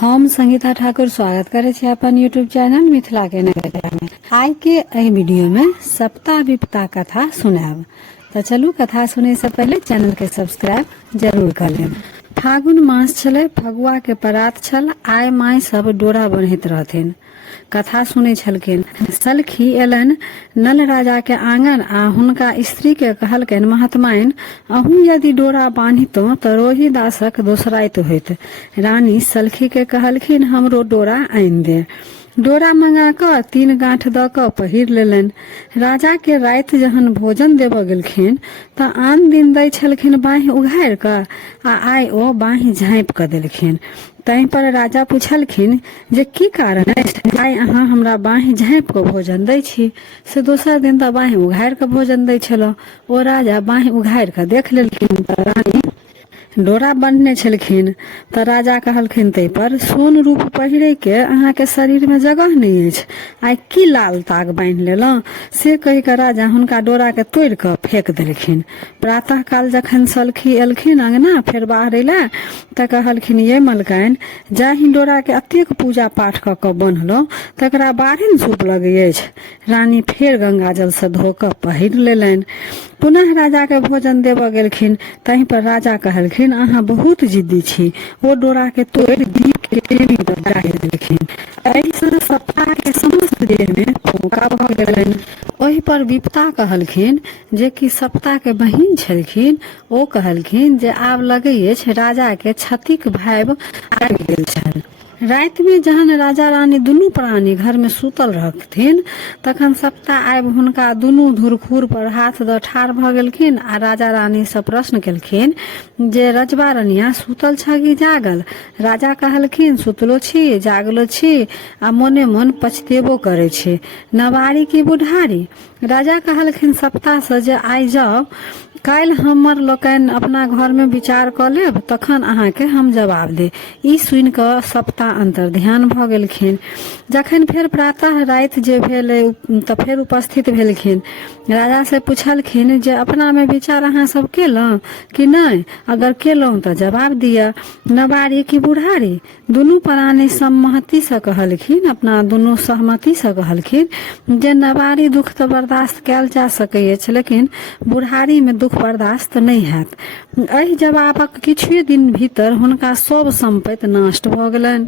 हम संगीता ठाकुर स्वागत करे छी अपन यूट्यूब चैनल मिथिला के नगरिया में। आइ के एहि वीडियो में सप्ताह विपता कथा सुनाब। तो चलू कथा सुने से पहले चैनल के सब्सक्राइब जरूर कर लेब। फागुन मास छले, फगुआ के परात छल। आइ माय सब डोरा बन्हैत रहथिन, कथा सुनै छलखिन। सलखी एलन नल राजा के आंगन आ हुनका स्त्री के कहलकनि, महात्माइन अहूँ यदि डोरा बान्हितों तो रोहिदासक दोसराइत होइत। रानी सलखी के कहलखिन, हमरो डोरा आनि दे। डोरा मंगा क 3 गांठ द क पहिर लेलनि। राजा के रात जहन भोजन देब गेलखिन त आन दिन दै छलखिन बाँहि उघारि क, आ आइ ओ बाँहि झाँपि क देलखिन। तै पर राजा पूछलखिन जे की कारण अछि, आइ अहाँ हमरा बाँहि झाँपि क भोजन दै छी, से दोसर दिन त बाँहि उघारि क भोजन दै छलहुँ। ओ राजा बाँहि उघारि क देख लेलखिन त रानी डोरा बन्हने छलखिन। त राजा कहलखिन, तै पर सोन रूप पहिरे के अहाँ के शरीर में जगह नहीं अछि, आइ की लाल ताग बान्हि लेलहुँ। से कहि क राजा हुनका डोरा के तोड़ि क फेंक देलखिन। प्रातः काल जखन सलखी एलखिन अंगना फेर बाहर ला त कहलखिन, ये मलकाइन जाहि डोरा के अतेक पूजा पाठ क क बन्हलहुँ तकरा बारहन सूप लगै अछि। रानी फेर गंगा जल से धो क पहिर लेलनि। पुनः राजा के भोजन देब गेलखिन। तहि पर राजा कहलखिन, अहाँ बहुत जिद्दी छी। ओ डोरा के तोड़ि दीप के टेमी पर डालि देलखिन। एहि सँ सप्ताह के समस्त देह में फौंका भ गेलनि। ओहि पर विपता कहलखिन, जे कि सप्ताह के बहिन छलखिन, ओ कहलखिन जे आब लगै अछि राजा के छतिक भाइब आबि गेल छल। राति में जहन राजा रानी दुनू प्राणी घर में सुतल रहथिन, तखन सप्ताह आबि हुनका दुनू धुरखुर पर हाथ द ठाढ़ भ गेलखिन आ राजा रानी से प्रश्न केलखिन जे रजबा रनिया सुतल छ कि जागल। राजा कहलखिन, सुतलो छी, जागलो छी, आ मोने मन पछतेबो करे छी, नवारी की बुढ़ारी। राजा कहलखिन सप्ताह से जे आइ जाओ, काल्हि हमर लोकनि अपना घर में विचार क लेब, तखन अहाँ के हम जवाब दे। ई सुनि क सप्ताह अंतर ध्यान भ गेलखिन। जखन फेर प्रातः राति जे भेल त फेर उपस्थित भेलखिन। राजा से पूछलखिन जे अपना में विचार अहाँ सब केलहुँ कि नहीं, अगर केलहुँ त जवाब दिया। नवारी की बुढ़ारी दुनू प्राणी सम्मति से कहलखिन, अपना दुनू सहमति से कहलखिन जे नवारी दुख तो बर्दाश्त कैल जा सकै अछि, लेकिन बुढ़ारी में दुख बर्दाश्त नहीं हैत। एहि जवाबक किछुए दिन भीतर हुनका सब संपत्ति नष्ट भ गेलनि।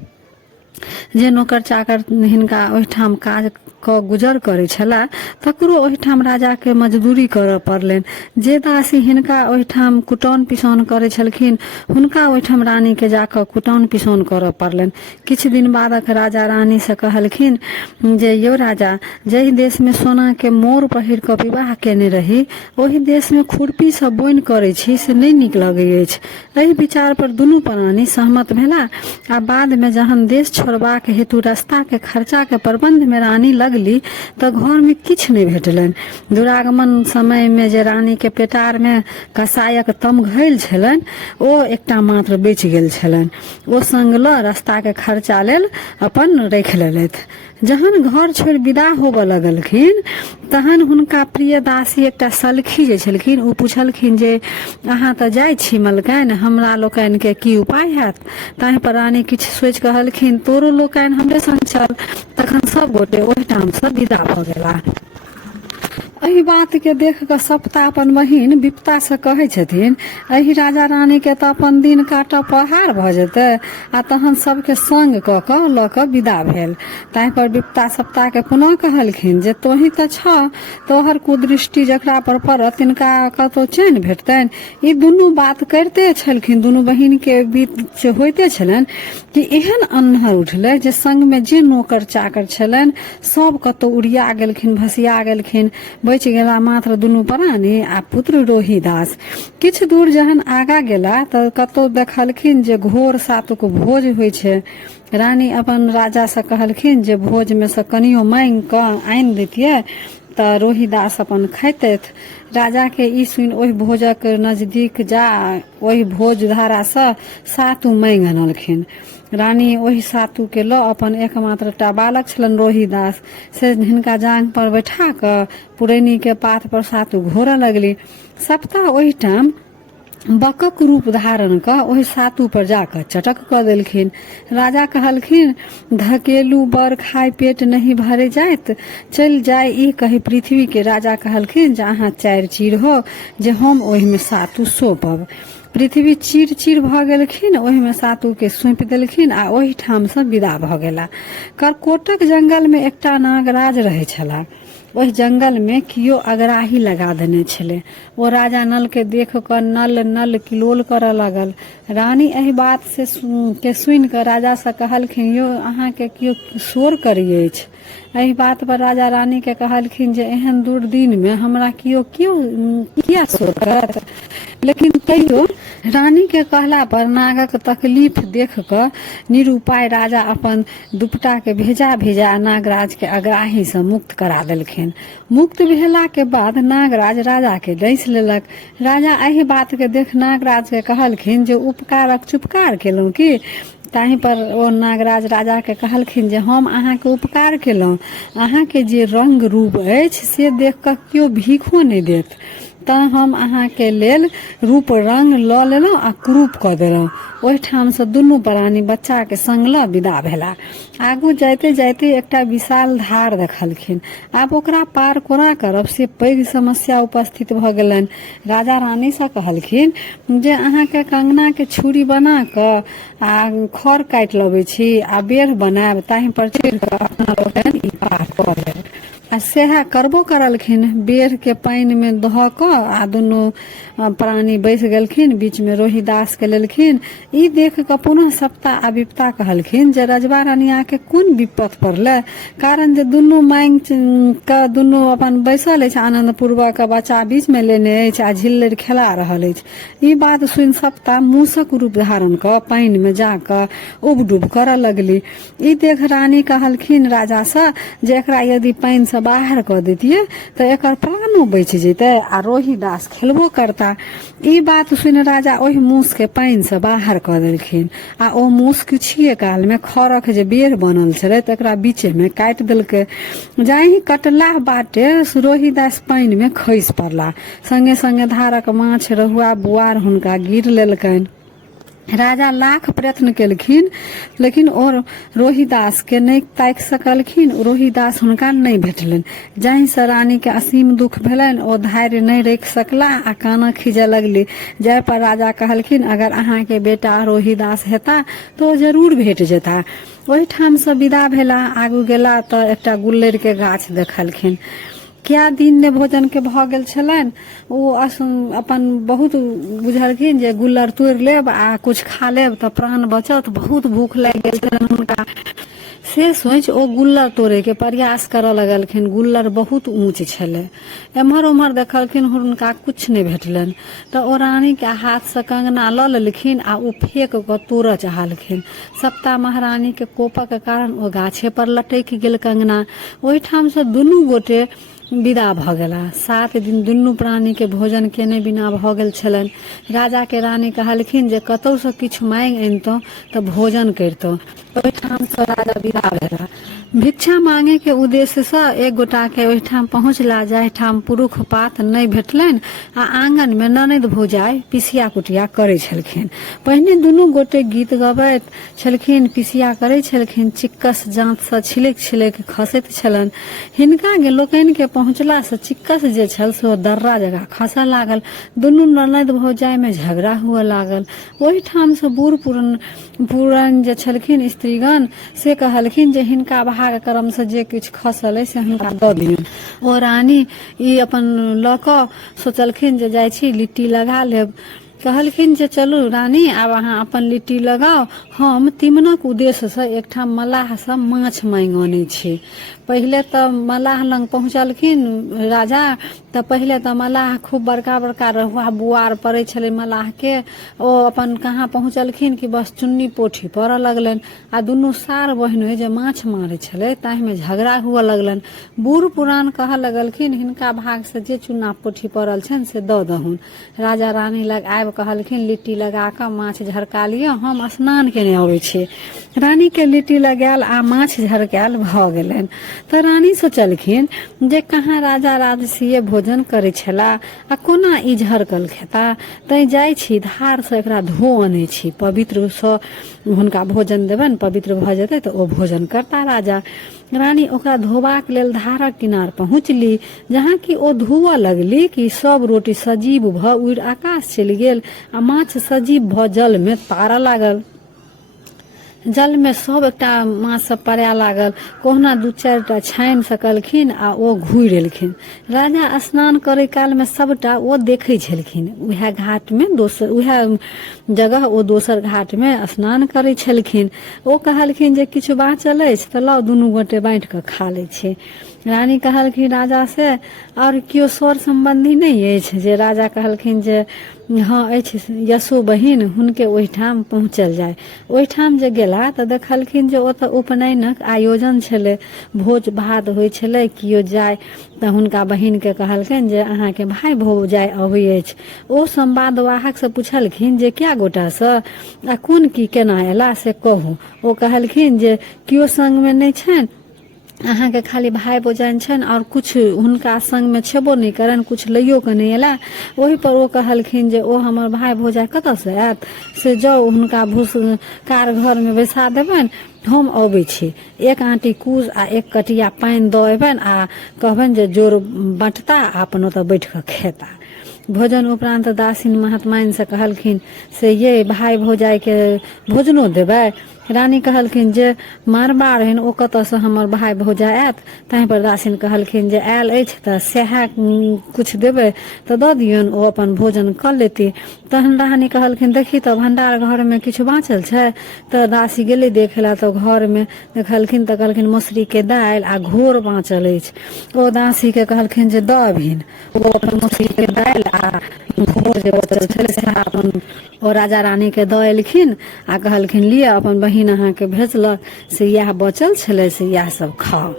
जे नौकर चाकर हिनका ओहिठाम काज क गुजर करे छला, तकरो ओहिठाम राजा के मजदूरी करऽ पड़लनि। जे दासी हिनका ओहिठाम कुटौन पिसौन करे छलखिन, हुनका ओहिठाम रानी के जाकर कुटौन पिसौन करऽ पड़लनि। किछु दिन बादक राजा रानी से कहलखिन जे यो राजा, जहि देश में सोना के मोर पहिर क विवाह केने रही, ओहि देश में खुरपी से बोनि करे छी से नहीं नीक लगै अछि। एहि विचार पर दुनू प्राणी सहमत भेला। आ बाद में जहन देश छोड़बाक हेतु रास्ता के खर्चा के प्रबंध में रानी लगली त घर में किछ नहीं भेटलनि। दुरागमन समय में जे रानी के पेटार में कसायक तम घैल छलनि, ओ एकटा मात्र बेच गेल छलनि। ओ संग ल रास्ता के खर्चा लेल अपन रखि लेलथि। जहन घर छोड़ विदा होबऽ लगलखिन, तहन हुनका प्रिय दासी एकटा सलखी जे छलखिन, ओ पूछलखिन जे अहाँ त जाय छी मलकाइन, हमरा लोकनि के की उपाय हैत। ताहि पर रानी किछ सोचि कहलखिन, तोरो लोकनि हमरे संग चल। तखन सब गोटे ओहिठाम से विदा भ गेला। एहि बात के देख क सप्ताह अपन बहिन विपता से कहे छथिन, एहि राजा रानी के त अपन दिन काटऽ पहाड़ भ जेतै। आ तहन सबके संग क क ल क विदा भेल। ताहि पर विपता सप्ताह के पुनः कहलखिन जे तोही त छ, तोहर कुदृष्टि जकरा पर पड़त तिनका कतौ चैन भेटतनि। ई दुनू बात करते छलखिन, दुनू बहिन के बीच होइते छलनि कि एहन अन्हर उठलै जे संग में जे नौकर चाकर छलनि सब कतौ उड़िया गेलखिन, भसिया गेलखिन। बचि गेला मात्र दुनू प्राणी आ पुत्र रोहिदास। किछु दूर जहन आगा गेला त कतौ देखलखिन जे घोर सातुक भोज होइ छै। रानी अपन राजा से कहलखिन जे भोज में से कनियो मांगि क आनि दैतियै त रोहिदास अपन खैतथि। राजा के ई सुनि ओहि भोजक नजदीक जा ओहि भोज धारा से सातु मांगि आनलखिन। रानी ओहि सातु के ल अपन एकमात्र टा बालक छलन रोहिदास, से हिनका जांग पर बैठा क पुरैनी के पात पर सातु घोरऽ लगली। सप्ताह ओहिठाम बकक रूप धारण क ओहि सातू पर जाकर चटक क देलखिन। राजा कहलखिन, धकेलू बर खाय पेट नहीं भरे जाइत, चल जाय ई कही पृथ्वी के राजा कहलखिन जे अहाँ 4 चीर हो जे हम ओहि में सातू सौंपब। पृथ्वी चीर चीर भ गेलखिन, ओहि में सातू के सौंप देलखिन आ ओहि ठाम से विदा भ गेला। करकोटक जंगल में एकटा नागराज रहे छला। ओहि जंगल में कियो अगराही लगा देने छले। वो राजा नल के देख कर नल नल किलोल करऽ लगल। रानी एहि बात से के सुन कर राजा से कहलखिन, यो अहाँ के कियो शोर करी अछि। एहि बात पर राजा रानी के कहलखिन जे एहन दुर्दिन में हमरा कियो किया शोर करत। लेकिन तैयो रानी के कहला पर नागक तकलीफ देख कर निरुपाय राजा अपन दुपटा के भेजा भेजा नागराज के अगराही से मुक्त करा देलखिन। मुक्त भेला के बाद नागराज राजा के डैस लेलक। राजा एहि बात के देख नागराज के कहलखिन जे उपकारक चुपकार केलहुं की। ताहि पर ओ नागराज राजा के कहलखिन जे हम अहाँ के उपकार केलहुं, अहाँ के जे रंग रूप अछि से देख कर कियो भीखो नहीं देत, त हम अहाँ के लेल रूप रंग ल लेलहुं आ क्रूप क देलहुं। ओहि ठाम से दुनू प्राणी बच्चा के संग ल विदा भेला। आगू जाते जाते एकटा विशाल धार देखलखिन। आब ओकरा पार कोना करब से पैघ समस्या उपस्थित भ गेलनि। राजा रानी से कहलखिन जे अहाँ के कंगना के छुरी बना क आ खर काटि लबै छी आ बेढ़ बनायब, ताहि पर चढ़ि क अपना लोकनि ई पार क लेब। आ सेहा करबो करलखिन। बेढ़ के पानी में दह क आ दुनू प्राणी बैस गेलखिन, बीच में रोहिदास के लेलखिन। ई देख क पुनः सप्ता आ विपता कहलखिन जे रजबा रानिया के कोन विपत पड़ले, कारण जे दुनू मांग क दुनू अपन बैसल अछि, आनंद पूर्वक बच्चा बीच में लेने अछि आ झिल्लर खेला रहल अछि। ई बात सुनि सप्ता मूसक रूप धारण क पानी में जाकर उब डूब करऽ लगली। ई देख रानी कहलखिन राजा से जे एकरा यदि पानी से बाहर क देतिये तो एकर प्राणो बच जेते आ रोहिदास खेलबो करता। ई बात सुनि राजा ओहि मूस के पानी से बाहर क देलखिन आ ओ मूस किछुए काल में खरक जे बेर बनल छले तकरा बीचे में काटि देलकै। जाहि कटला बाटे रोहिदास पानी में खसि पड़ला। संगे संगे धारक माछ, रहुआ, बुआर हुनका गिर लेलकनि। राजा लाख प्रयत्न केलखिन लेकिन ओ रोहिदास के नहीं ताकि सकलखिन। रोहिदास हुनका नहीं भेटलनि, जाहि से रानी के असीम दुख भेलनि। ओ धैर्य नहीं रख सकला आ कानऽ खींचऽ लगली। जय पर राजा कहलखिन, अगर अहाँ के बेटा रोहिदास हेता तो जरूर भेट जेता। ओहि ठाम से विदा भेला। आगू गेला तो एकटा गुल्लरि के गाछ देखलखिन। क्या दिन ने भोजन के भ गेल छलनि। ओ अपन बहुत बुझलखिन जे गुल्लर तोड़ि लेब आ कुछ खा लेब त प्राण बचत। बहुत भूख लागि गेल छलनि हुनका। से सोचि ओ गुल्लर तोड़े के प्रयास करऽ लगलखिन। गुल्लर बहुत ऊंच छले। एम्हर उम्हर देखलखिन, हुनका कुछ नहीं भेटलनि। त ओ रानी के हाथ से कंगना ल लेलखिन आ ओ फेंक क तोड़ऽ चाहलखिन। सप्ता महारानी के कोपक कारण ओ गाछे पर लटकि गेल कंगना। ओहि ठाम से दुनू गोटे विदा भ गेला। 7 दिन दुनू प्राणी के भोजन केने बिना भ गेल छलनि। राजा के रानी कहलखिन जे कतौ से किछु मांगि अनितौं त भोजन करितौं। ओहि ठाम से राजा विदा भेला। भिक्षा मांगे के उद्देश्य से एक गोटा के ओहि ठाम पहुंचला, जाहि ठाम पुरुष पात नहीं भेटलनि आ आंगन में ननद भौजाई पिसिया कुटिया करे छलखिन। पहिने दुनू गोटे गीत गबैत छलखिन, पिसिया करे छलखिन। चिक्कस जांत से छिलक छिलक खसैत छलनि। हिनका के लोकनि के पहुंचला से चिक्कस जे छल से दर्रा जगह खसऽ लागल। दुनू ननद भौजाई में झगड़ा हुआ लागल। ओहि ठाम से बूढ़ पुरान जे छलखिन स्त्रीगण से कहलखिन जे हिनका भाग कर्म से जे किछु खसल है से हुनका दऽ दियौन। ओ रानी ई अपन लऽ कऽ सोचलखिन जे जाइ छी लिट्टी लगा लेब। कहलखिन जे चलू रानी, आब अहाँ अपन लिट्टी लगाओ, हम तीमनक उद्देश्य से एकठाम मलाह से माछ मांगि आनै छी। पहिले तो मलाह लंग पहुंचलखिन राजा त पहिले तो मलाह खूब बड़का बड़का रहुआ बुआर पड़े छले मलाह के। ओ अपन कहाँ पहुंचलखिन कि बस चुन्नी पोठी पड़ऽ लगलनि आ दुनू सार बहिन जे माछ मारे छले ताहि में झगड़ा हुआ लगलनि। बूढ़ पुरान कहऽ लगलखिन हिनका भाग से जे चुन्ना पोठी पड़ल छनि से दऽ दहुन। राजा रानी लग आबि कहलखिन लिट्टी लगा कऽ माछ झरका लिअ, हम स्नान केने अबै छी। रानी के लिट्टी लगायल आ माछ झरकायल भ गेलनि। तऽ रानी सोचलखिन जे कहाँ राजा राजसीय भोजन करै छला आ कोना ई झरकल खेता। तैं जाइ छी धार से एकरा धो अनै छी, पवित्र सँ हुनका भोजन देबनि, पवित्र भऽ जेतै तऽ ओ भोजन करता राजा। रानी ओकरा धोबाक लेल धारक किनार पहुँचली, जहाँ कि ओ धोअ लगली कि सब रोटी सजीव भऽ उड़ि आकाश चलि गेल आ माछ सजीव भऽ जल में तारऽ लागल। जल में सब एकटा माछ सब पड़य लागल। कोहना 2-4 टा छानि सकलखिन आ ओ घुरि एलखिन। राजा स्नान करे काल में सबटा ओ देखे छलखिन। उएह घाट में उएह जगह ओ दोसर घाट में स्नान करे छलखिन। ओ कहलखिन जे किछु बाँचल अछि तऽ लाउ दुनू गोटे बाँटि कऽ खा लै छी। रानी कहलखिन राजा से और कियो सर संबंधी नहीं अछि। जे राजा कहलखिन जे हाँ अछि, यशो बहिन, हुनके ओहिठाम पहुँचल जाय। ओहिठाम जे गेला तऽ देखलखिन जे ओतऽ उपनयनक आयोजन छलै, भोज भात होइ छलै। कियो जाय तऽ हुनका बहिन के कहलखिन जे अहाँके भाई भौजाई अबै अछि। ओ संवादवाहक से पूछलखिन जे क्या गोटा सँ आ कोन की केना एला से कहू। ओ कहलखिन जे कियो संग में नहीं छनि, अहाँ के खाली भाई भौजाई छनि और कुछ हुनका संग में छेबो नहीं करन, कुछ लइयो के नहीं एला। ओही पर ओ कहलखिन जे ओ हमर भाई भौजाई कतऽ से आयत, से जाउ हुनका कार घर में बैसा देबनि, हम अबै छी। एक आंटी कूश आ एक कटिया पानि दऽ एबनि आ कहबनि जे जोर बंटता आ अपन ओतऽ बैठ कऽ खेता। भोजन उपरांत दासिन महात्माइन से कहलखिन से ये भाई भौजाई के भोजनो देबै। रानी कहलखिन जे मारबा रहन ओ कतऽ से हमर भाई भौजाई आयत। तहीं पर दासिन कहलखिन जे आयल अछि तऽ सएह कुछ देबै तऽ दऽ दियौन, ओ अपन भोजन कऽ लेती। तहन रानी कहलखिन देखी तऽ भंडार घर में किछु बाँचल छै। तऽ दासी गेलै देखे ला तऽ घर में देखलखिन तऽ कहलखिन मौसरी के दालि आ घोर बाँचल अछि। ओ दासी के कहलखिन जे दऽ अबहिन। ओ अपन मौसरी के दालि आ घोर जे बचल छलै से अपन ओ राजा रानी के दऽ एलखिन आ कहलखिन लिअ अपन बहिन अहाँ के भेजलक से इएह बचल छलै से इएह सब खाओ।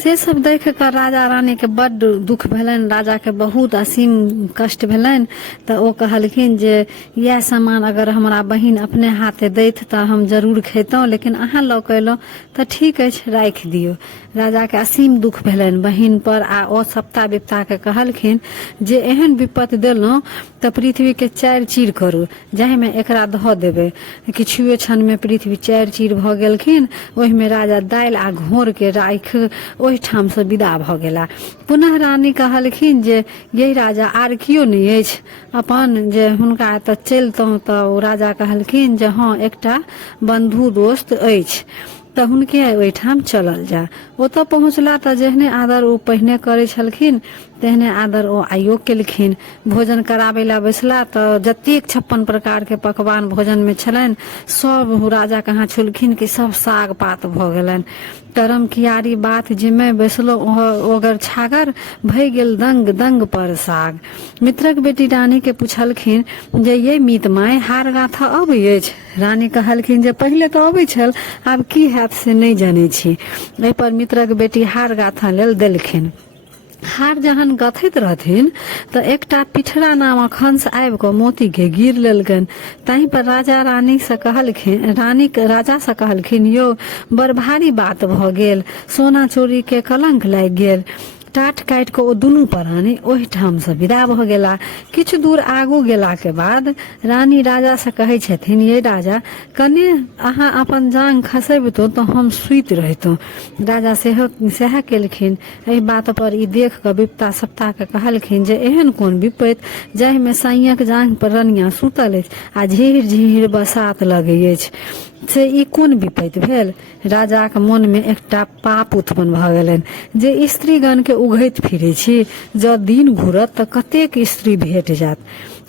से सब देख कर राजा रानी के बड्ड दुख भेलनि, राजा के बहुत असीम कष्ट भेलनि। तऽ ओ कहलखिन जे यह सामान अगर हमरा बहिन अपने हाथे दैत तऽ हम जरूर खैतौं, लेकिन अहाँ लऽ कऽ एलौं तऽ ठीक अछि राखि दियौ। राजा के असीम दुख भेलनि बहिन पर आ ओ सप्ता विपता के कहलखिन जे एहन विपत देलौं तऽ पृथ्वी के 4 चीर करू, जाहि में एकरा धऽ देबै। किछुए क्षण में पृथ्वी 4 चीर भऽ गेलखिन। ओहि में राजा दालि आ घोर के राखि ओहिठाम से विदा भऽ गेला। पुनः रानी कहलखिन जे ये राजा आर कियो नहीं अछि अपन जे हुनका एतऽ चलितौं। तऽ ओ राजा कहलखिन जे हाँ एकटा बंधु दोस्त अछि तऽ हुनके ओहिठाम चलल जा। ओतऽ पहुँचला तऽ जेहने आदर ओ पहिने करै छलखिन तेहने आदर ओ आइयो केलखिन। भोजन कराबै ला बैसला तऽ जतेक 56 प्रकार के पकवान भोजन में छलनि सब राजा कहाँ छुलखिन कि सब साग पात भऽ गेलनि। तरम कियारी बात जिम्मे बैसलो ओगर छागर भय गेल दंग दंग पर साग। मित्रक बेटी रानी के पूछलखिन जे ये मीत माय हार गाथा अबै अछि। रानी कहलखिन जे पहिले तऽ अबै छल, आब की हैत से नहीं जानै छी। एहि पर मित्रक बेटी हार गाथा लेल देलखिन। हार जहन गथैत रहथिन तऽ एकटा पिठरा नामक हंस आबि कऽ मोती के गिर लेलकनि। ताहि पर राजा रानी से कहलखिन, रानी राजा से कहलखिन यौ बड़ भारी बात भऽ गेल, सोना चोरी के कलंक लागि गेल। टाट काटि कऽ ओ दुनू प्राणी ओहिठाम से विदा भऽ गेला। किछु दूर आगू गेला के बाद रानी राजा से कहै छथिन ये राजा कने अहाँ अपन जांग खसेबतौ तऽ हम सुति रहितौं। राजा सेह केलखिन। एहि बात पर ई देख कऽ विपता सप्ता के कहलखिन जे एहन कोन विपति जाहि में साइयक जांग पर रनिया सुतल अछि आ झिहिर झिहिर बसात लगै अछि, से ई कोन विपति भेल। राजा के मन में एकटा पाप उत्पन्न भऽ गेलनि जे स्त्रीगण के उघैत फिरै छी, जँ दिन घुरत तऽ कतेक स्त्री भेट जायत।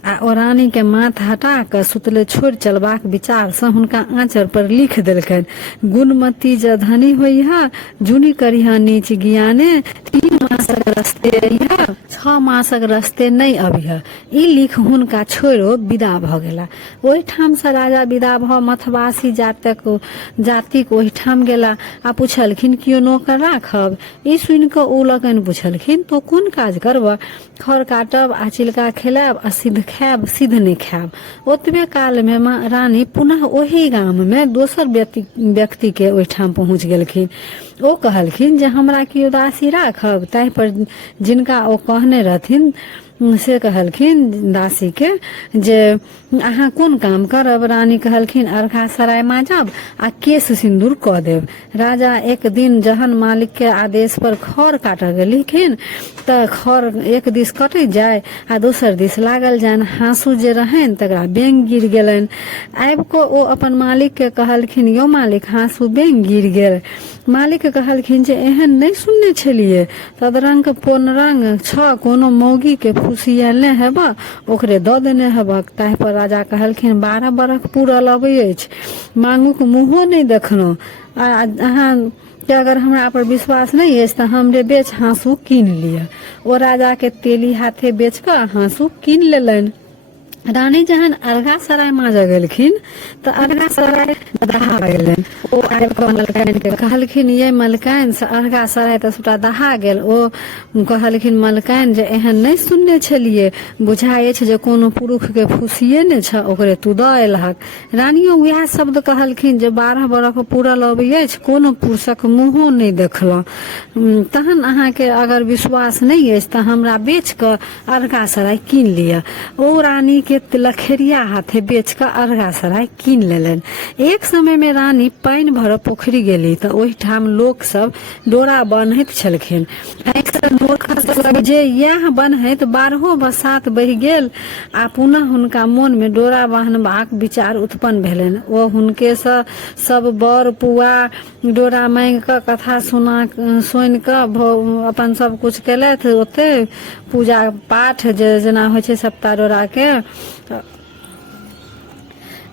आ ओ रानी के माथ हटा कऽ सुतले छोड़ि चलबाक विचार से हुनका आंचर पर लिख देलकनि गुणमती ज धनी होइहा जुनी करिहा नीच ज्ञाने 3 मासक रस्ते अइह, 6 मासक रस्ते नहीं अबिह, ई लिख हुनका छोड़ो विदा भ गेला। ओहिठाम से राजा विदा भ मथवासी जातिक ओहिठाम गेला आ पूछलखिन कियो नौकर राखब। ई सुनि कऽ ओ लोकनि पूछलखिन तो कोन काज करब? खर काटब आ चिलका खेलाब आ सिद्ध खायब, सिद्ध नहि खायब। ओतबे काल में रानी पुनः ओही गाम में दोसर व्यक्ति के ओहिठाम पहुँच गेलखिन। ओ कहलखिन जे हमरा कियो दासी राखब। ताहि पर जिनका ओ कहने रहथिन से कहलखिन दासी के जे अहाँ कोन काम करब? रानी कहलखिन अर्घा सराय माजब आ केश सिंदूर क देब। राजा एक दिन जहन मालिक के आदेश पर खर काटऽ गेलखिन त खर एक दिस कटै जाय आ दोसर दिस लागल जान हाँसू जे रहनि तकरा बेंग गिर गेलनि। आबि कऽ ओ अपन मालिक के कहलखिन यौ मालिक हाँसू बेंग गिर गेल। मालिक कहलखिन जे एहन नहीं सुनने छलिए, तदरंग पोनरंग छ कोनो मौगी के फुसियेलने हेब ओकरे दऽ देने हेबक। ताहि पर राजा कहलखिन 12 बरख पूरल अबै अछि, मांगुक मुँहो नहीं देखलहुँ। अहाँ के अगर हमरा पर विश्वास नहीं अछि तऽ हमरे बेच हाँसू कीन लिअ। ओ राजा के तेली हाथे बेच कऽ हाँसू कीन लेलनि। रानी जहन अर्घा सराय माजऽ गेलखिन तऽ अर्घा सराय दहा गेलनि। ओ आबि कऽ मलकाइन के कहलखिन ये मलकाइन से अर्घा सराय तऽ सबटा दहा गेल। ओ कहलखिन मलकाइन जे एहन नहीं सुनने छलिए, बुझाइ अछि जे कोनो पुरुष के फुसिए ने छ ओकरे तू दऽ एलहक। रानियो वएह शब्द कहलखिन जे 12 बरख पूरल अबै अछि, कोनो पुरुषक मुँहो नहीं देखलहुँ। तहन अहाँके अगर विश्वास नहीं अछि तऽ हमरा बेच कऽ अर्घा सराय कीन लिअ। ओ रानी के लखेरिया हाथे बेच कऽ अर्घा सराय कीन लेलनि। एक समय में रानी पानि भरऽ पोखरी गेली तऽ ओहिठाम लोक सब डोरा बान्हैत छलखिन। जे यह बान्हैत 12 बरसात बहि गेल आ पुनः हुनका मोन में डोरा बान्हबाक विचार उत्पन्न भेलनि। ओ हुनके सँ सब बर पुआ डोरा मांगि कऽ कथा सुनि कऽ अपन सब कुछ केलथि। ओते पूजा पाठ जेना होइ छै सप्ताह डोरा के।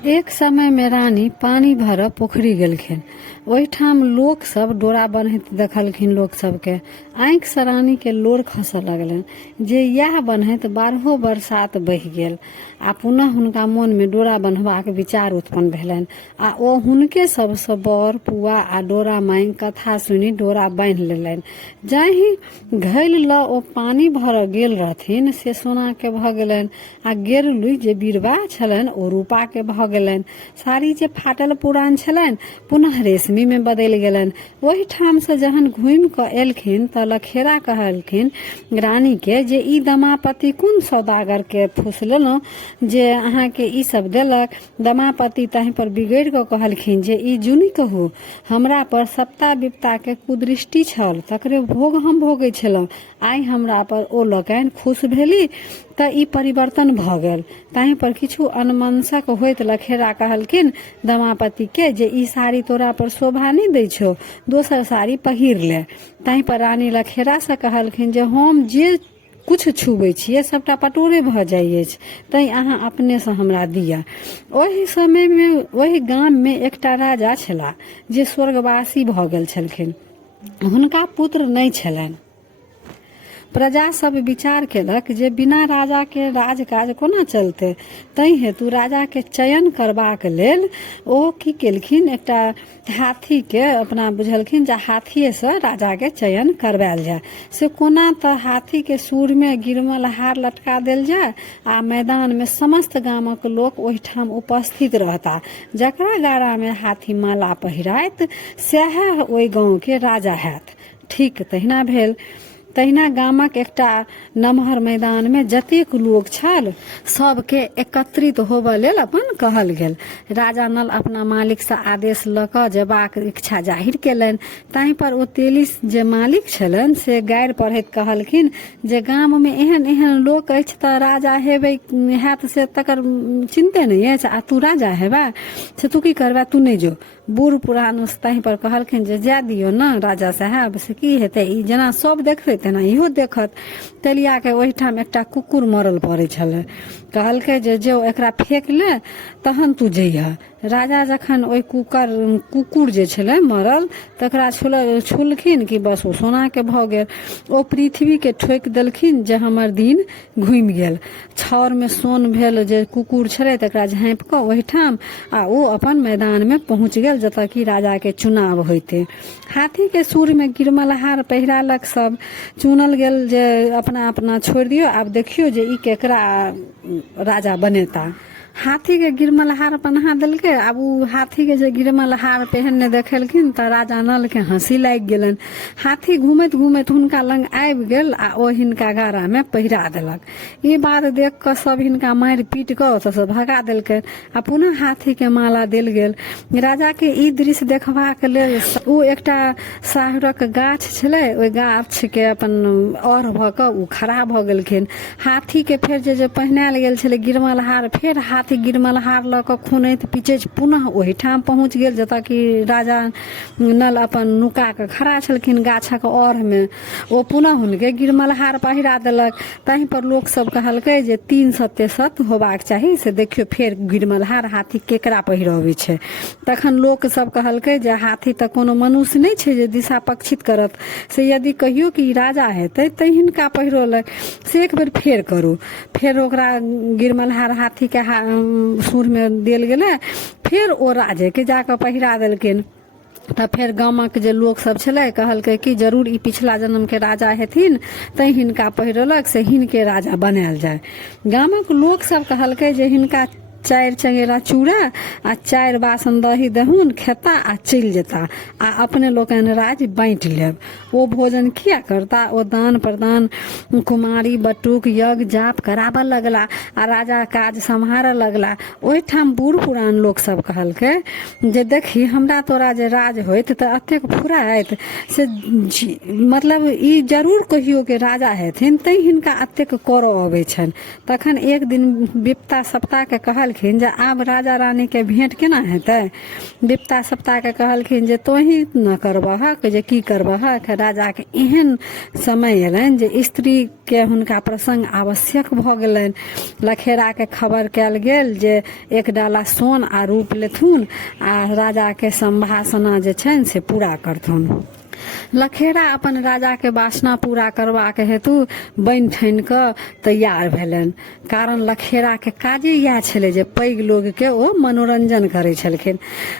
एक समय में रानी पानी भरऽ पोखरी गेलखिन। ओहिठाम लोक सब डोरा बान्हैत देखलखिन। लोक सबके आँखि से रानी के लोर खसऽ लगलनि जे यह बान्हैत 12 बरसात बहि गेल आ पुनः हुनका मोन में डोरा बान्हबाक विचार उत्पन्न भेलनि। आ ओ हुनके सबसँ बर पुआ आ डोरा मांगि कथा सुनि डोरा बान्हि लेलनि। जाहि घैल ल ओ पानी भरऽ गेल रहथिन से सोना के भऽ गेलनि आ गेरुली जे बीरबा छलनि ओ रूपा के भऽ गेलनि। साड़ी जे फाटल पुरान छलनि पुनः रेशमी में बदलि गेलनि। ओहि ठाम से जहन घूमि कऽ एलखिन तऽ लखेरा कहलखिन रानी के जे ई दमापति कोन सौदागर के फूस लेलहुँ जे अहाँ के ई सब देलक। दमापति ताहि पर बिगड़ि कऽ कहलखिन जे ई जुनि कहू, हमरा पर सप्ताह विपता के कुदृष्टि छल तकरे भोग हम भोगै छलहुँ। आइ हमरा पर ओ लोकनि खुश भेली तऽ ई परिवर्तन भऽ गेल। ताहि पर किछु अनमनसक होइत लखेरा कहलखिन दमापति के जे ई साड़ी तोरा पर शोभा नहीं दै छौ, दोसर साड़ी पहिर ले। ताहि पर रानी लखेरा से कहलखिन जे हम जे कुछ छुबै छियै सबटा पटोरे भऽ जाइ अछि, तैं अहाँ अपने से हमरा दिअ। ओहि समय में ओहि गाम में एकटा राजा छलाह जे स्वर्गवासी भऽ गेल छलखिन। हुनका पुत्र नहीं छलनि। प्रजा सब विचार केलक जे बिना राजा के राजकाज कोना चलते। तै हेतु राजा के चयन करबाक लेल ओ की केलखिन, एकटा हाथी के अपना बुझलखिन जे हाथिये से राजा के चयन करवायल जाय। से कोना तऽ हाथी के सूर में गिरमल हार लटका देल जाय आ मैदान में समस्त गामक लोक ओहिठाम उपस्थित रहता। जकरा गाड़ा में हाथी माला पहिराइत सएह ओहि गाँव के राजा हैत। ठीक तहिना भेल। तहिना गामक एकटा नमहर मैदान में जतेक लोक छल सबके एकत्रित होबऽ लेल अपन कहल गेल। राजा नल अपना मालिक से आदेश लऽ कऽ जेबाक इच्छा जाहिर केलनि। ताहि पर ओ तेली जे मालिक छलनि से गारि पढ़ैत कहलखिन जे गाम में एहन एहन लोक अछि तऽ राजा हेबै हैत से तकर चिन्ते नहीं अछि आ तू राजा हेबा से तू की करबा, तू नहीं जो। बूढ़ पुरान ताहि पर कहलखिन जे जाय दियौ न राजा साहब, से की हेतै, ई जेना सब देखतै तेना इहो देखत। तेलिया के ओहिठाम एकटा कुकुर मरल पड़े छले। कहलकै जे जो एकरा फेंक ले तहन तू जइह। राजा जखन ओहि कुकुर जे छलै मरल तकरा छुलखिन कि बस ओ सोनाके भऽ गेल। ओ पृथ्वीके ठोकि देलखिन जे हमर दिन घुमि गेल। छाउरमे सोन भेल जे कुकुर छलै तकरा झाँपि कऽ ओहिठाम आ ओ अपन मैदानमे पहुँच गेल जतऽ कि राजाके चुनाव होइते। हाथीके सूरमे गिरमलहार पहिरालक सब, चुनल गेल जे अपना अपना छोड़ि दियौ, आब देखियौ जे ई केकरा राजा बनेता। हाथी के गिरमलहार पहना देलकै। आब उ हाथी के जे गिरमलहार पहनने देखेलखिन तऽ राजा नल के हंसी लागि गेलन। हाथी घूमैत घूमैत हुनका लग आबि गेल आ ओ हिनका गारा में पहिरा देलक। ई बात देख कऽ सब हिनका मारि पीट कऽ ओतऽ से भगा देलकै आ पुनः हाथी के माला देल गेल। राजा के ई दृश्य देखबाक लेल ओ एकटा साहुरक गाछ छलै, ओहि गाछ के अपन और भऽ कऽ उ खड़ा भऽ गेलखिन। हाथी के फेर जे पहिनायल गेल छलै गिरमलहार, फेर हाथी गिरमलहार लऽ कऽ खुनैत पिचैत पुनः ओहिठाम पहुँच गेल जतऽ कि राजा नल अपन नुका कऽ खड़ा छलखिन गाछक और में। ओ पुनः हुनके गिरमलहार पहिरा देलक। तहीं पर लोक सब कहलकै जे 3 सत्य सत्य होबाक चाही, से देखियो फेर गिरमलहार हाथी केकरा पहिरबै छै। तखन लोक सब कहलकै जे हाथी तऽ कोनो मनुष्य नहीं छै जे दिशा पक्षित करत, से यदि कहियो कि राजा हेतै तऽ हिनका पहिरौलक, से एक बेर फेर करू। फेर ओकरा गिरमलहार हाथी के सूर में देल गेलै, फेर ओ राजे के जाकर पहिरा देलखिन। तऽ फेर गामक जे लोक सब छलै कहलकै कि जरूर ई पिछला जन्म के राजा हेथिन, तैं हिनका पहिरौलक से हिनके राजा बनायल जाय। गामक लोक सब कहलकै जे हिनका 4 चंगेरा चूड़ा आ 4 बासन दही दहुन खेता आ चलि जेता आ अपने लोकनि राज बांटि लेब। ओ भोजन किया करता, ओ दान प्रदान कुमारी बटुक यज्ञ जाप कराबऽ लगला आ राजा काज सम्हारऽ लगला। ओहिठाम बूढ़ पुरान लोक सब कहलकै जे देखी हमरा तोरा जे राज होइत तऽ अतेक फुराइत से मतलब ई जरूर कहियो के राजा हेथिन, तैं हिनका अतेक करऽ अबै छनि। तखन एक दिन विप्ता सप्ता के कहलखिन जे आब राजा रानी के भेंट केना हेतै। विप्ता सप्ता के कहलखिन जे तोही न करबहक, जे की करबहक। राजा के एहन समय एलनि जे स्त्री के हुनका प्रसंग आवश्यक भऽ गेलनि। लखेरा के खबर कयल गेल जे एक डाला सोन आ रूप लेथुन आ राजा के संभाषणा जे छनि से पूरा करथुन। लखेरा अपन राजा के वासना पूरा करबाक हेतु बनि ठानि कऽ तैयार भेलनि। कारण लखेरा के काजे इएह छलै जे पैघ लोग के ओ मनोरंजन करै छलखिन।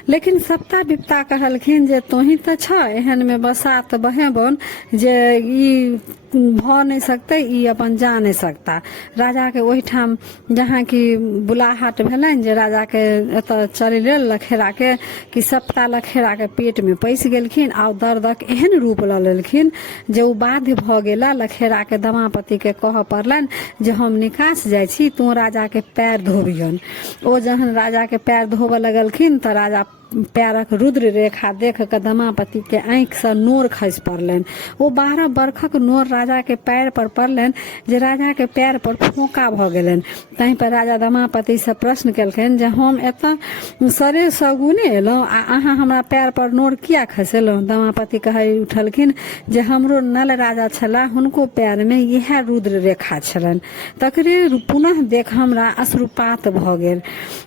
लेकिन सप्ता विप्ता कहलखिन जे तोही तऽ छ एहन में बसात बहेबन जे ई भऽ नहीं सकते, ई अपन जा नहीं सकता। राजा के ओहिठाम जहाँ की बुलाहट भेलनि जे राजा के एतऽ चलि लेल लखेरा के, कि सप्ता लखेरा के पेट में पैसि गेलखिन आ दर्दक एहन रूप लऽ लेलखिन जे ओ बाध्य भऽ गेला। लखेरा के दमापति के कहऽ पड़लनि जे हम निकास जाइ छी, तू राजा के पैर धोबियन। ओ जहन राजा के पैर धोबऽ लगलखिन तऽ राजा पैरक रुद्र रेखा देख कऽ दमापति के आंखि से नोर खसि पड़लनि। ओ 12 बरखक नोर राजा के पैर पर पड़लनि जे राजा के पैर पर फोका भऽ गेलनि। तहीं पर राजा दमापति से प्रश्न केलखिन जे हम एतऽ सरे सगुने एलहुँ आ अहाँ हमरा पैर पर नोर किया खसेलहुँ। दमापति कहे उठलखिन जे हमरो नल राजा छला, हुनको पैर में इएह रुद्र रेखा छलनि, तकरे पुनः देख हमरा अश्रुपात भऽ गेल।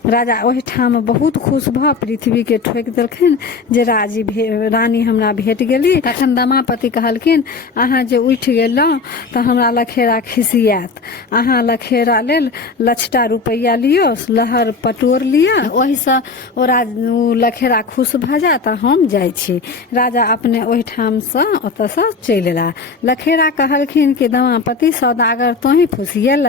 राजा ओहिठाम बहुत खुश भऽ पृथ्वी के ठोकि देलखिन जे रानी हमरा भेट गेली। तखन दमापति कहलखिन अहाँ जे उठि गेलहुँ तऽ हमरा लखेरा खिसियात, अहाँ लखेरा लेल लछटा रुपैया लियो, लहर पटोर लिया, ओहिसँ ओ लखेरा खुश भऽ जायत आ हम जाइ छी। राजा अपने ओहिठाम से ओतऽ से चलि एला। लखेरा कहलखिन कि दमापति सौदागर तोही फुसियल,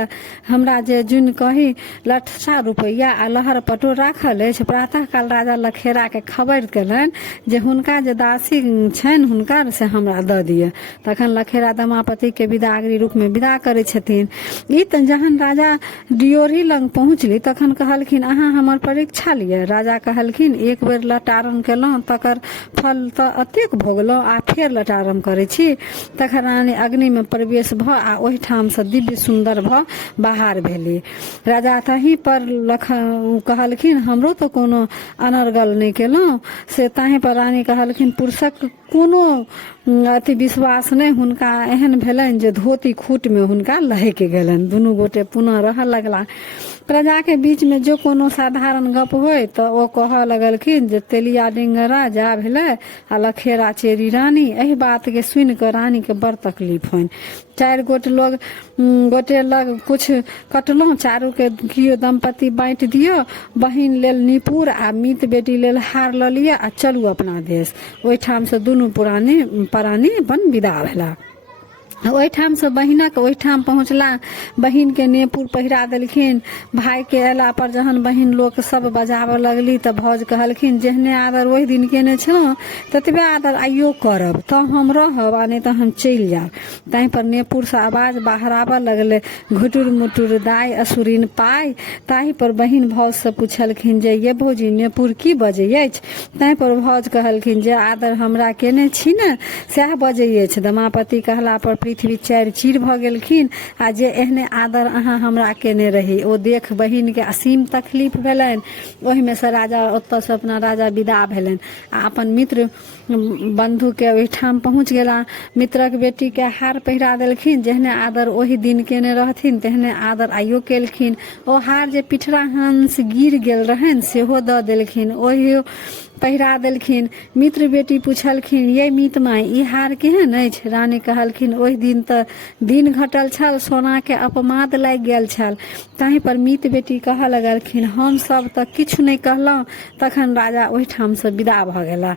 हमरा जे जुन कही लछटा रुपैया आ लहर पटोर राखल अछि। प्रातः काल राजा लखेरा के खबर केलनि जे हुनका जे दासी छनि हुनका से हमरा दऽ दिअ। तखन लखेरा दमापति के विदागरी रूप में विदा करै छथिन। ई तऽ जहन राजा डियोरी लग पहुँचली तखन कहलखिन अहाँ हमर परीक्षा लिअ। राजा कहलखिन एक बेर लटारम केलहुँ तकर फल तऽ अतेक भोगलहुँ आ फेर लटारम करै छी। तखन रानी अग्नि में प्रवेश भऽ आ ओहिठाम से दिव्य सुंदर भऽ बाहर भेली। राजा तहीं पर कहलखिन हमरो तो कोनो अनर्गल नहीं केलहुँ से। ताहि पर रानी कहलखिन पुरुषक कोनो अति विश्वास नहीं हुनका एहन भेलनि जे धोती खूट में हुनका लहक गेलनि। दुनू गोटे पुनः रहऽ लगला। प्रजा के बीच में जो कोनो साधारण गप होय तो ओ कह लगलखिन जे तेलिया डिंगरा जा भेले आ लखेरा चेरी रानी। एहि बात के सुन के रानी के बड़ तकलीफ होइन। 4 गोटे लग कुछ कटलौं, चारू के कियो दंपति बांटि दियो। बहिन लेल निपुर आ मीत बेटी लेल हार ल लिया आ चलू अपना देश। ओहिठाम से दुनू परानी अपन विदा भेला। ओहिठाम से बहिनक ओहिठाम पहुँचला। बहिन के नेपुर पहिरा देलखिन। भाई के अयला पर जहन बहिन लोक सब बजाबऽ लगली तऽ भौज कहलखिन जेहने आदर ओहि दिन केने छलहुँ ततबे आदर आइयो करब, तऽ हम रहब आ नहि तऽ हम चलि जायब। ताहि पर नेपुर से आवाज बाहर आबऽ लगले, घुटुर मुटुर दाय असुरिन पाय। ताहि पर बहिन भौज से पूछलखिन जे ये भौजी नेपुर की बजै अछि। ताहि पर भौज कहलखिन जे आदर हमरा केने छी ने सएह बजै अछि। दमापति कहला पर पृथ्वी 4 चीर भऽ गेलखिन आ जे एहने आदर अहाँ हमरा केने रही। ओ देख बहिन के असीम तकलीफ भेलनि। ओहि में से राजा ओतऽ से अपना राजा विदा भेलनि आ अपन मित्र बंधु के ओहिठाम पहुँच गेला। मित्रक बेटी के हार पहिरा देलखिन। जेहने आदर ओहि दिन केने रहथिन तेहने आदर आइयो केलखिन। ओ हार जे पिठरा हंस गिर गेल रहनि सेहो दऽ देलखिन, ओहि पहिरा देलखिन। मित्र बेटी पूछलखिन ये मीत माय ई हार केहन अछि। रानी कहलखिन ओहि दिन तऽ दिन घटल छल, सोना के अपमाद लागि गेल छल। ताहि पर मीत बेटी कहऽ लगलखिन हम सब तऽ किछु नहि कहलहुँ। तखन राजा ओहिठाम से विदा भऽ गेला।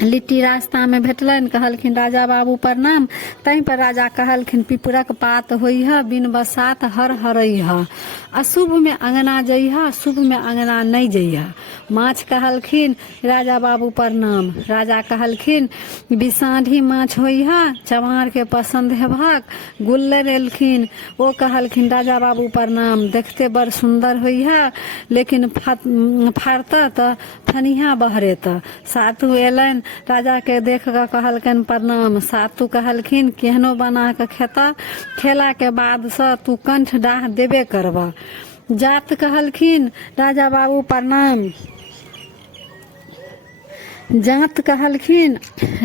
लिट्टी रास्ता में भेटलनि, कहलखिन राजा बाबू प्रणाम। ताहि पर राजा कहलखिन पिपरक पात होइह बिन बसात हर हरइह। अशुभ में अंगना जइह, शुभ में अंगना नहीं जइह। माछ कहलखिन राजा बाबू प्रणाम। राजा कहलखिन बिसाढ़ी माछ होइह, चमार के पसंद हेबाक। गुल्लर एलखिन, ओ कहलखिन राजा बाबू प्रणाम। देखते बड़ सुंदर होइह, लेकिन फाड़त तऽ फनिहा बहरेत। सातु एलनि, राजा के देख कऽ कहलखिन प्रणाम। सातु कहलखिन केहनो बना कऽ खेला के बाद से तू कंठ डाह देबे करबा। जात कहलखिन राजा बाबू प्रणाम। जात कहलखिन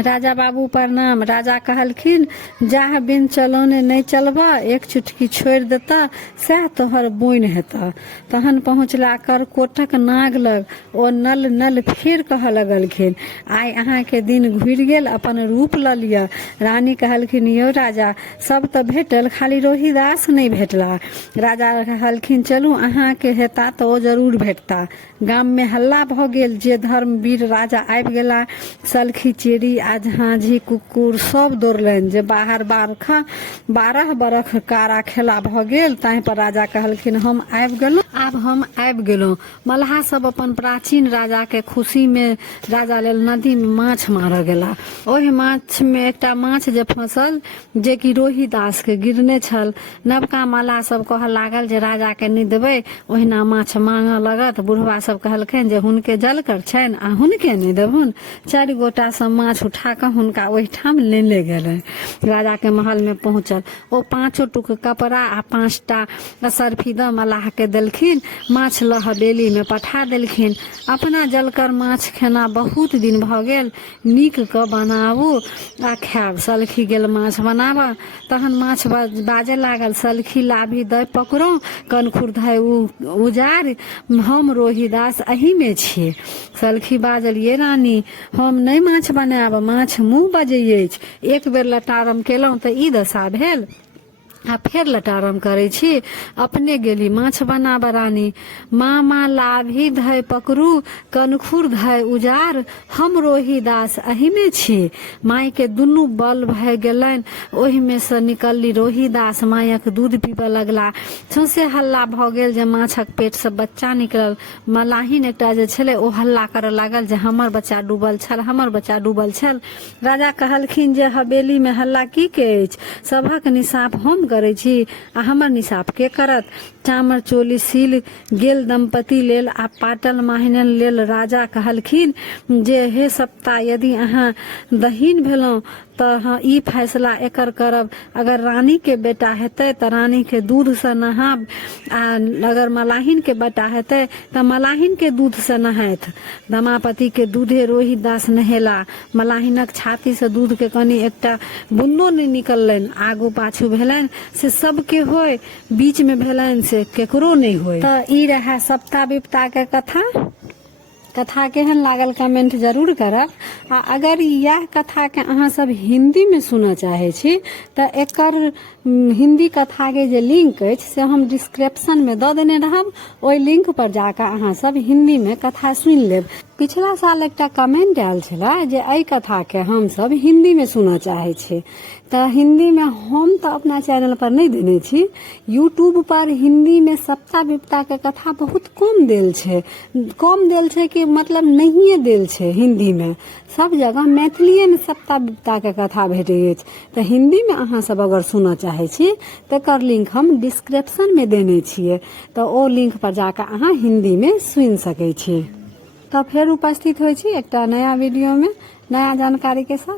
राजा बाबू प्रणाम। राजा कहलखिन जाह बिन चलौने नहीं चलबा, एक चुटकी छोड़ देता सह तोहर बोइन हेता। तहन पहुँचला करकोटक नाग लग। ओ नल नल फेर कह लगलखिन आइ अहाँ के दिन घुरि गेल, अपन रूप ल लिअ। रानी कहलखिन यौ राजा सब तऽ भेटल, खाली रोहिदास नहीं भेटला। राजा कहलखिन चलू अहाँ के हेता तऽ ओ जरूर भेटता। गाम में हल्ला भऽ गेल जे धर्मवीर राजा आबि गेला। सलखी चेरी आ झांझी कुकुर सब दौड़लनि जे बाहर 12 बरख कारा खेला भऽ गेल। ताहि पर राजा कहलखिन हम आबि गेलहुँ, आब हम आबि गेलहुँ। मल्लाह सब अपन प्राचीन राजा के खुशी में राजा लेल नदी में माछ मारऽ गेला। ओहि माछ में एकटा माछ जे फंसल जे कि रोहिदास के गिरने छल। नवका मल्लाह सब कहऽ लागल जे राजा के नहीं देबै, ओहिना माछ मांगऽ लगत। बुढ़वा सब कहलखिन जे हुनके जलकर छनि आ हुनके नहीं देबुन। 4 गोटा सब माछ उठा कऽ हुनका ओहिठाम लेने गेलै। राजा के महल में पहुँचल। ओ 5 टुक कपड़ा आ 5टा असरफी द मल्लाह के देलखिन। माछ ल हवेली में पठा देलखिन। अपना जलकर माछ खेना बहुत दिन भऽ गेल, नीक कऽ बनाबू आ खायब। सलखी गेल माछ बनाबऽ, तहन माछ बाजे लागल सलखी लाभी दय पकड़ो, कनखुर धय उजार, हम रोहिदास अही में छियै। सलखी बाजल ये रानी हम नहीं माछ बनायब, माछ मुँह बजै अछि। एक बेर लटारम केलहुँ तऽ ई दशा भेल आ फेर लटारम करे छी। अपने गेली माछ बनाब रानी। मामा लाभी धय पकड़ू, कनखुर धय उजार, हम रोहिदास अही में छी। माय के दुनू बल भय गेलनि। ओहि में से निकलली रोहिदास मायक दूध पीबऽ लगला। सौंसे हल्ला भऽ गेल जे माछक पेट से बच्चा निकलल। मलाहिन एकटा जे छले ओ हल्ला करऽ लागल जे हमर बच्चा डूबल छल, हमर बच्चा डूबल छल। राजा कहलखिन जे हवेली में हल्ला की के अछि, सभक निसाफ हम करे छी आ हमर निसाफ के करत। चामर चोली सील गेल दंपति लेल आ पाटल माहिनन लेल राजा कहलखिन जे हे सप्ता यदि अहाँ दहीन भेलहुँ तऽ हाँ ई फैसला एकर करब, अगर रानी के बेटा हेतै तऽ रानी के दूध से नहाब, आ अगर मलाहिन के बेटा हेतै तऽ मलाहिन के दूध से नहाइत। दमापति के दूधे रोहित दास नहेला, मलाहिनक छाती से दूध के कनी एकटा बुंदो नहीं निकललनि, आगू पाछू भेलनि से सबके होय, बीच में भेलनि से केकरो नहीं होय। तो ई रहा सप्ता विपता के कथा केहन लागल कमेंट जरूर करब। आ अगर यह कथा के अहाँ सब हिंदी में सुनऽ चाहे छी तऽ एकर हिंदी कथा के जे लिंक अछि से हम डिस्क्रिप्शन में दऽ देने रहब, ओइ लिंक पर जाकर अहाँ सब हिंदी में कथा सुनि लेब। पिछला साल एकटा कमेंट आयल छला जे एहि कथा के हम सब हिंदी में सुनऽ चाहे छी, तऽ हिंदी में हम तऽ अपना चैनल पर नहीं देने छी, यूट्यूब पर हिंदी में सप्ता विपता के कथा बहुत कम देल छै कि मतलब नहिए देल छै हिंदी में, सब जगह मैथिलीए में सप्ता विपता के कथा भेटै अछि। तऽ हिंदी में अहाँ सब अगर सुनऽ चाहे छी तकर लिंक हम डिस्क्रिप्शन में देने छियै, तऽ ओ लिंक पर जाकर अहाँ हिंदी में सुनि सकै छी। तऽ फेर उपस्थित होइ छी एकटा नया वीडियो में नया जानकारी के साथ।